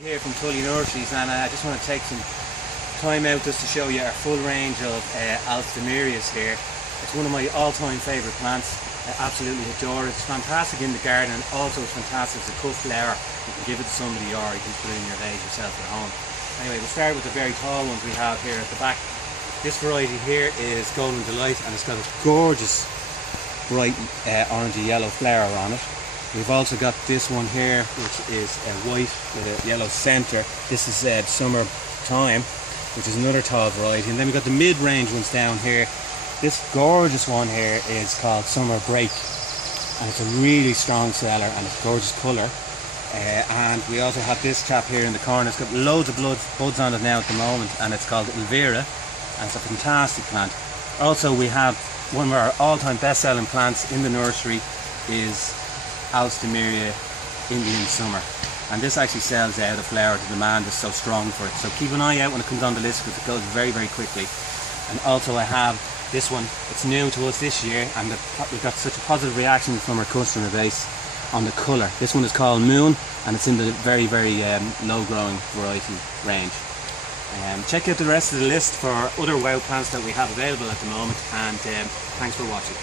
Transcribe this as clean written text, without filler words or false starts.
Here from Tully Nurseries, and I just want to take some time out just to show you our full range of Alstomerias here. It's one of my all-time favourite plants. I absolutely adore it. It's fantastic in the garden, and also it's fantastic as a cut flower. You can give it to somebody, or you can put it in your vase yourself at home. Anyway, we'll start with the very tall ones we have here at the back. This variety here is Golden Delight, and it's got a gorgeous bright orangey yellow flower on it. We've also got this one here, which is white with a yellow centre. This is summer time, which is another tall variety. And then we've got the mid-range ones down here. This gorgeous one here is called Summer Break, and it's a really strong seller, and it's a gorgeous colour. And we also have this chap here in the corner. It's got loads of buds on it now at the moment, and it's called Elvira, and it's a fantastic plant. Also, we have one of our all-time best-selling plants in the nursery is Alstomeria Indian Summer, and this actually sells out of flower. The demand is so strong for it, so keep an eye out when it comes on the list, because it goes very, very quickly. And also I have this one. It's new to us this year, and we've got such a positive reaction from our customer base on the colour. This one is called Moon, and it's in the very, very low growing variety range. Check out the rest of the list for other wild plants that we have available at the moment, and thanks for watching.